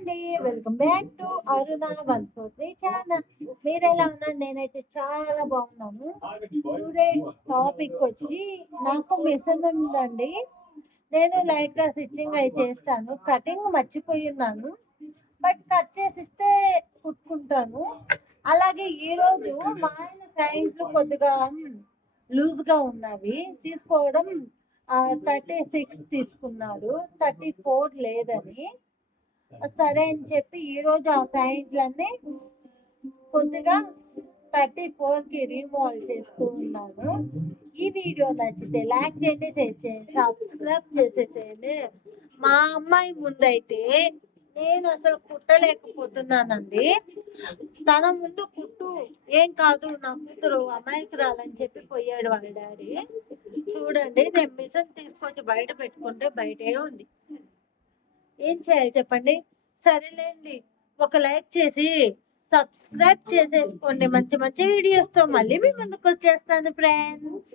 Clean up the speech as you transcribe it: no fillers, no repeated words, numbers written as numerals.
అండి. Welcome back to Aruna 143 channel. మీరు ఎలా ఉన్నారు? నేనైతే చాలా బాగున్నాను. టుడే టాపిక్ వచ్చి నాకు మిషన్ ఉందండి. నేను లైట్ గా స్టిచ్చింగ్ అయి చేస్తాను. కటింగ్ మర్చిపోయి ఉన్నాను, బట్ కట్ చేసిస్తే కుట్టుకుంటాను. అలాగే ఈ రోజు మా ఆయన ప్యాంట్లు కొద్దిగా లూజ్ గా ఉన్నవి తీసుకోవడం 36 తీసుకున్నారు, 34 లేదని. సరే అని చెప్పి ఈరోజు ఆ ప్యాంట్లన్నీ కొద్దిగా 34కి రీమోల్డ్ చేస్తూ ఉన్నాను. ఈ వీడియో నచ్చితే లైక్ చేయండి, షేర్ చేయండి, సబ్స్క్రైబ్ చేసేసేయండి. మా అమ్మాయి ముందైతే నేను అసలు కుట్టలేకపోతున్నానండి. తన ముందు కుట్టు, ఏం కాదు నా కూతురు అమాయకురాలని చెప్పి పోయాడు వాళ్ళ డాడీ. చూడండి, నేను మిషన్ తీసుకొచ్చి బయట పెట్టుకుంటే బయటే ఉంది. ఏం చేయాలి చెప్పండి? సరేలేండి, ఒక లైక్ చేసి సబ్స్క్రైబ్ చేసేసుకోండి. మంచి మంచి వీడియోస్తో మళ్ళీ మీ ముందుకు వచ్చేస్తాను ఫ్రెండ్స్.